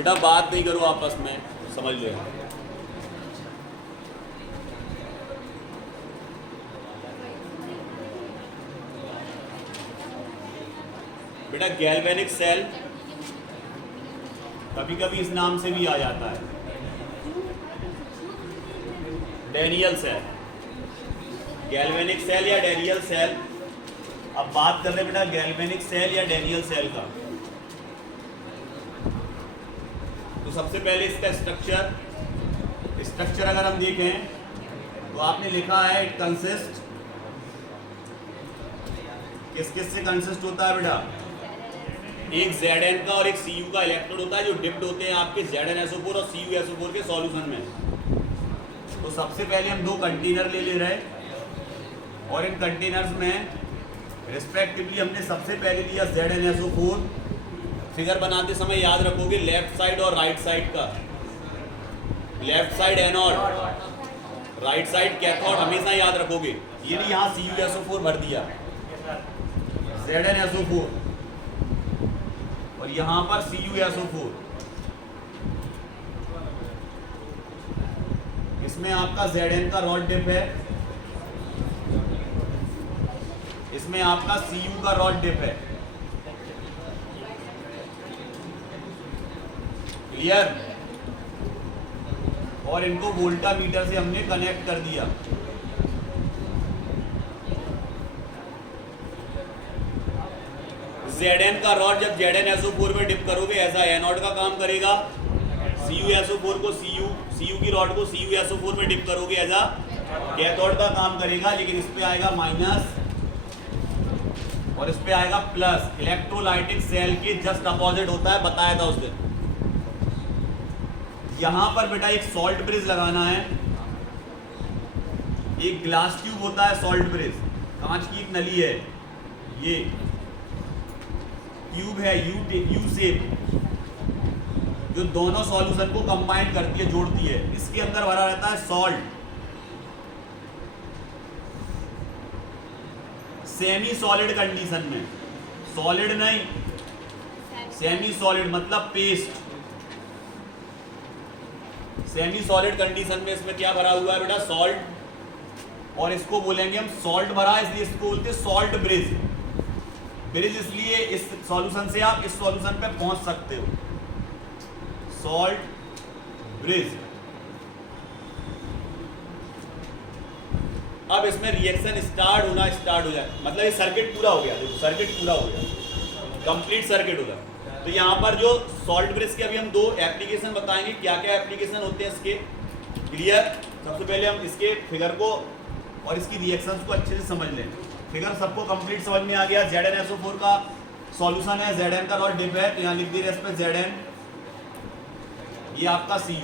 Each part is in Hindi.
बेटा बात नहीं करो आपस में, समझ लो। बेटा गैल्वेनिक सेल कभी कभी इस नाम से भी आ जाता है, डैनियल सेल, गैल्वेनिक सेल या डैनियल सेल। अब बात कर रहे हैं बेटा गैल्वेनिक सेल या डैनियल सेल का। तो सबसे पहले इसका स्ट्रक्चर अगर हम देखें तो आपने लिखा है इट कंसिस्ट, किस किस से कंसिस्ट होता है बेटा? एक Zn का और एक Cu का इलेक्ट्रोड होता है जो डिप्ड होते हैं आपके ZnSO4 और CuSO4 के सॉल्यूशन में। तो सबसे पहले हम दो कंटेनर ले रहे हैं और इन कंटेनर्स में रिस्पेक्टिवली हमने सबसे पहले लिया ZnSO4। फिगर बनाते समय याद रखोगे लेफ्ट साइड और राइट साइड का, left side anode, right side cathode, हमेशा याद रखोगे। ये नहीं यहाँ CuSO4 भर दिया, ZnSO4 और यहाँ पर CuSO4। इसमें आपका Zn का रॉड डिप है, इसमें आपका Cu का रॉड डिप है। क्लियर? और इनको वोल्टामीटर से हमने कनेक्ट कर दिया। Zn का रॉड जब ZnSO4 में डिप करोगे ऐसा एनोड का काम करेगा, CuSO4 को Cu की रॉड को CuSO4 में डिप करोगे ऐसा कैथोड का काम करेगा। लेकिन इस पे आएगा माइनस और इस पे आएगा प्लस। इलेक्ट्रोलाइटिक सेल के जस्ट अपोजिट होता है, बताया था उस दिन। यहां पर बेटा एक सॉल्ट ब्रिज लगाना है, एक ग्लास ट्यूब होता है सॉल्ट ब्रिज, कांच की एक नली है, ये ट्यूब है यू शेप जो दोनों सॉल्यूशन को कंबाइन करती है, जोड़ती है। इसके अंदर भरा रहता है सॉल्ट, सेमी सॉलिड कंडीशन में, सॉलिड नहीं सेमी सॉलिड मतलब पेस्ट। सेमी सॉलिड कंडीशन में इसमें क्या भरा हुआ है बेटा? सॉल्ट। और इसको बोलेंगे हम सॉल्ट भरा, इसलिए इसको बोलते हैं सॉल्ट ब्रिज। ब्रिज इसलिए इस सॉल्यूशन से आप इस सॉल्यूशन पे पहुंच सकते हो, सॉल्ट ब्रिज। अब इसमें रिएक्शन स्टार्ट हो जाए, मतलब ये सर्किट पूरा हो गया, देखो सर्किट पूरा हो गया, कंप्लीट सर्किट होगा। तो यहाँ पर जो सॉल्ट ब्रिज के अभी हम दो एप्लीकेशन बताएंगे, क्या क्या एप्लीकेशन होते हैं इसके। क्लियर? सबसे पहले हम इसके फिगर को और इसकी रिएक्शंस को अच्छे से समझ लें। फिगर सबको कंप्लीट समझ में आ गया। ZnSO4 का सॉल्यूशन है, Zn का रॉड डिप है, तो यहाँ लिख दीजिए इस पे Zn, ये आपका Cu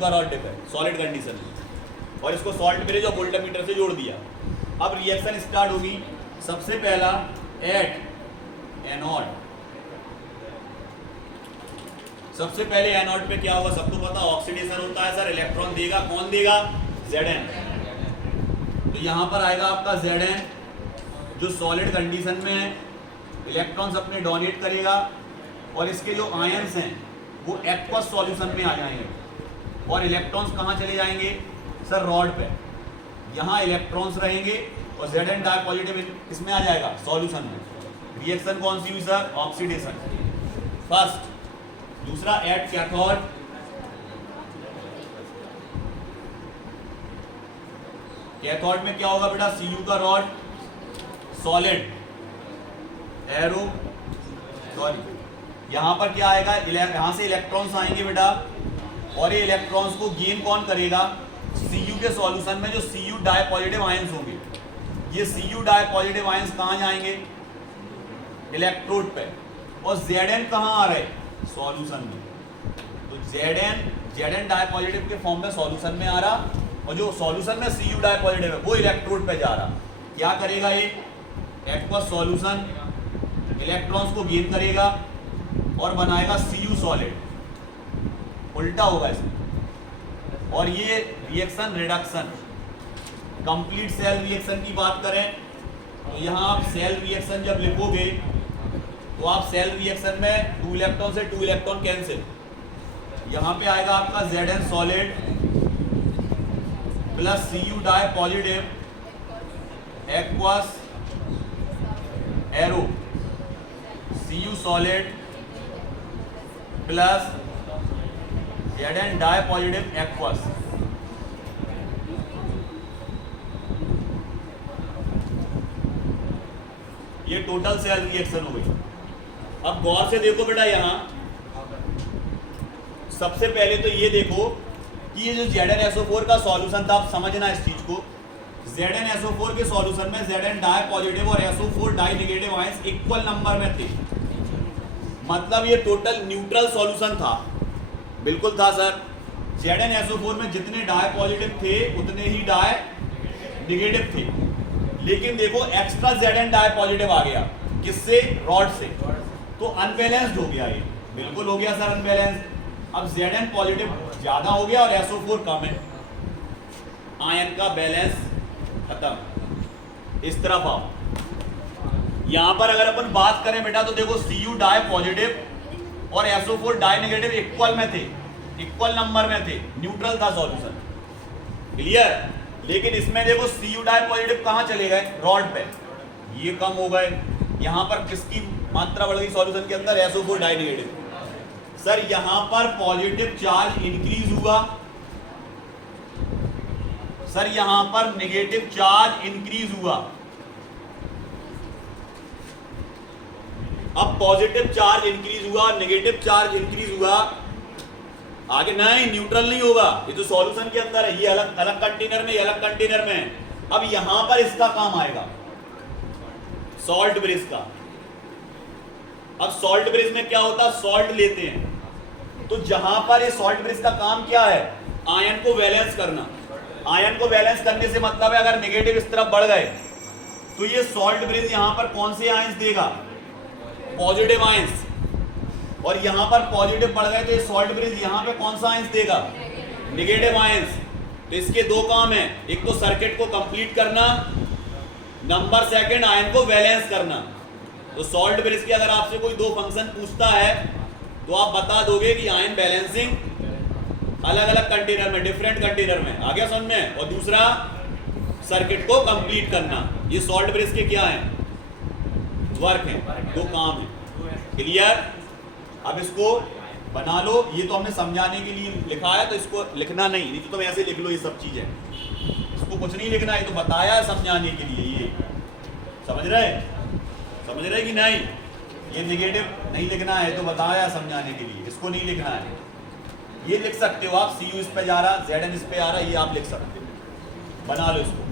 का रॉड डिप है सॉलिड कंडीशन में, और इसको सॉल्ट ब्रिज और वोल्टामीटर से जोड़ दिया। अब रिएक्शन स्टार्ट होगी। सबसे पहला एट एनोड, सबसे पहले एनोड पे क्या होगा सबको पता, ऑक्सीडेशन होता है सर, इलेक्ट्रॉन देगा, कौन देगा? Zn। तो यहाँ पर आएगा आपका Zn जो सॉलिड कंडीशन में है, इलेक्ट्रॉन्स अपने डोनेट करेगा और इसके जो आयंस हैं वो एक्वस सॉल्यूशन में आ जाएंगे और इलेक्ट्रॉन्स कहाँ चले जाएंगे सर? रॉड पे। यहाँ इलेक्ट्रॉन्स रहेंगे और Zn डाई पॉजिटिव इसमें आ जाएगा सॉल्यूशन में। रिएक्शन कौन सी हुई सर? Oxidation first. दूसरा एट कैथोड, कैथोड में क्या होगा बेटा? Cu का रॉड सॉलिड एरो, सॉरी यहाँ पर क्या आएगा? यहाँ से इलेक्ट्रॉन्स आएंगे बेटा और ये इलेक्ट्रॉन्स को गेन कौन करेगा? Cu के सॉल्यूशन में जो Cu डाई पॉजिटिव आयंस होंगे, ये Cu डाई पॉजिटिव आयंस कहाँ जाएंगे? इलेक्ट्रोड पे। और Zn कहाँ आ रहे? सॉल्यूशन में। तो Zn डाई पॉजिटिव के फॉर्म में सॉल्यूशन में आ रहा और जो सॉल्यूशन में Cu डाई पॉजिटिव है वो इलेक्ट्रोड पे जा रहा। क्या करेगा ये? एक्वस सॉल्यूशन, इलेक्ट्रॉन्स को गेन करेगा और बनाएगा Cu सॉलिड, उल्टा होगा इसमें। और ये reaction reduction, complete cell reaction की बात करें तो यहाँ आप सेल रिएक्शन जब लिखोगे तो आप सेल रिएक्शन में 2 इलेक्ट्रॉन से 2 इलेक्ट्रॉन कैंसिल, यहां पे आएगा आपका Zn solid plus Cu di positive aqueous arrow, Cu solid plus Zn di positive aqueous. ये टोटल सेल रिएक्शन हो गई। अब गौर से देखो बेटा, यहां सबसे पहले तो ये देखो कि ये जो ZnSO4 का सॉल्यूशन था, आप समझना इस चीज को, ZnSO4 के सॉल्यूशन में Zn डाई पॉजिटिव और SO4 die negative ions equal number में थे। मतलब ये टोटल न्यूट्रल सॉल्यूशन था। बिल्कुल था सर। ZnSO4 में जितने डाई पॉजिटिव थे उतने ही डाई नेगेटिव थे, लेकिन देखो एक्स्ट्रा Zn डाई पॉजिटिव आ गया, किससे? रॉड से। तो अनबैलेंस्ड हो गया ये, बिल्कुल हो गया सर अनबैलेंस्ड। अब Zn पॉजिटिव ज्यादा हो गया और SO4 कम है, आयन का बैलेंस खत्म। इस तरफ आओ, यहां पर अगर अपन बात करें बेटा तो देखो Cu डाई पॉजिटिव और SO4 डाई नेगेटिव इक्वल में थे, इक्वल नंबर में थे, न्यूट्रल था सॉल्यूशन। क्लियर? लेकिन इसमें देखो Cu डाई पॉजिटिव कहां चले गए? रॉड पे, ये कम हो गए। यहां पर किसकी मात्रा बढ़ गई सॉल्यूशन के अंदर? SO4 die negative. सर यहां पर पॉजिटिव चार्ज इंक्रीज हुआ, सर यहां पर नेगेटिव चार्ज इंक्रीज हुआ। अब पॉजिटिव चार्ज इंक्रीज हुआ, नेगेटिव चार्ज इंक्रीज हुआ, आगे नहीं, न्यूट्रल नहीं होगा। ये तो सॉल्यूशन के अंदर है, ये अलग अलग कंटेनर में, ये अलग कंटेनर में। अब यहां पर इसका काम आएगा सॉल्ट ब्रिज का। अब सॉल्ट ब्रिज में क्या होता है? सॉल्ट लेते हैं, तो जहां पर ये सॉल्ट ब्रिज का काम क्या है? आयन को बैलेंस करना। आयन को बैलेंस करने से मतलब है अगर नेगेटिव इस तरफ बढ़ गए तो ये सॉल्ट ब्रिज यहां पर कौन से आयंस देगा? Positive ions. और यहां पर पॉजिटिव बढ़ गए तो ये सॉल्ट ब्रिज यहां पे कौन सा आयंस देगा? Negative ions. तो इसके दो काम है, एक तो सर्किट को कंप्लीट करना, नंबर सेकंड आयन को बैलेंस करना। तो सॉल्ट ब्रिज के अगर आपसे कोई दो फंक्शन पूछता है तो आप बता दोगे कि आयन बैलेंसिंग अलग अलग कंटेनर में, डिफरेंट कंटेनर में। आ गया समझ में? और दूसरा सर्किट को कंप्लीट करना। ये सॉल्ट ब्रिज के क्या है? वर्क है, दो काम है। क्लियर? अब इसको बना लो। ये तो हमने समझाने के लिए लिखा है, तो इसको लिखना नहीं तो तुम ऐसे लिख लो ये सब चीजें। इसको कुछ नहीं लिखना है, तो बताया है समझाने के लिए। ये समझ रहे? समझ रहे कि नहीं? ये नेगेटिव नहीं लिखना है, तो बताया समझाने के लिए। इसको नहीं लिखना है, ये लिख सकते हो आप। Cu इस पे जा रहा, Zn इस पे आ रहा, ये आप लिख सकते हो। बना लो इसको।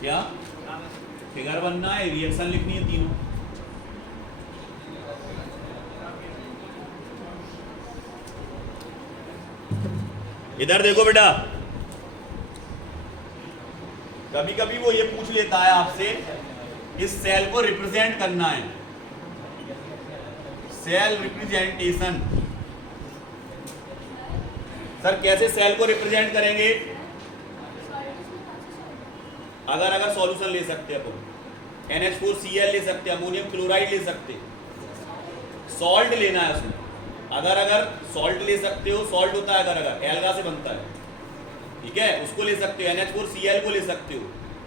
क्या फिगर बनना है? रिएक्शन लिखनी है तीनों। इधर देखो बेटा, कभी कभी वो ये पूछ लेता है आपसे, इस सेल को रिप्रेजेंट करना है, सेल रिप्रेजेंटेशन। सर कैसे सेल को रिप्रेजेंट करेंगे? अगर सॉल्यूशन ले सकते हैं तो NH4Cl ले सकते, अमोनियम क्लोराइड ले सकते, सॉल्ट लेना है उसमें। अगर सॉल्ट ले सकते हो, सॉल्ट होता है अगर एल्गा से बनता है, ठीक है, उसको ले सकते हो। NH4Cl को ले सकते हो,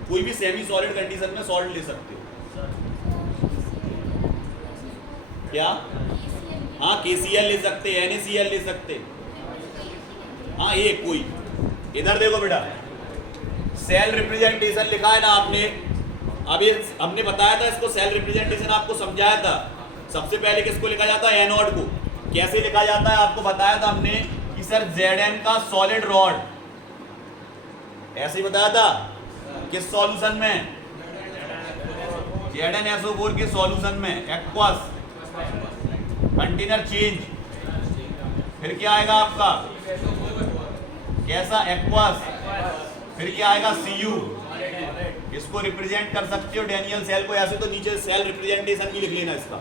कोई भी सेमी सॉलिड कंडीशन में सॉल्ट ले सकते हो। क्या? हाँ, KCl ले सकते, NaCl ले सकते। हाँ, ये कोई। इधर देखो बेटा, सेल रिप्रेजेंटेशन लिखा है ना आपने। अब ये हमने बताया था, इसको सेल रिप्रेजेंटेशन आपको समझाया था। सबसे पहले किसको लिखा जाता है? एनोड को। कैसे लिखा जाता है आपको बताया था हमने कि सर Zn का सॉलिड रॉड, ऐसे ही बताया था। किस सॉल्यूशन में? ZnSO4 के सॉल्यूशन में, एक्वस, कंटेनर चेंज। फिर क्या आएगा आपका? कैसा? एक्वस। फिर क्या आएगा? Cu। इसको रिप्रेजेंट कर सकते हो डेनियल सेल को ऐसे, तो नीचे सेल रिप्रेजेंटेशन भी लिख लेना इसका।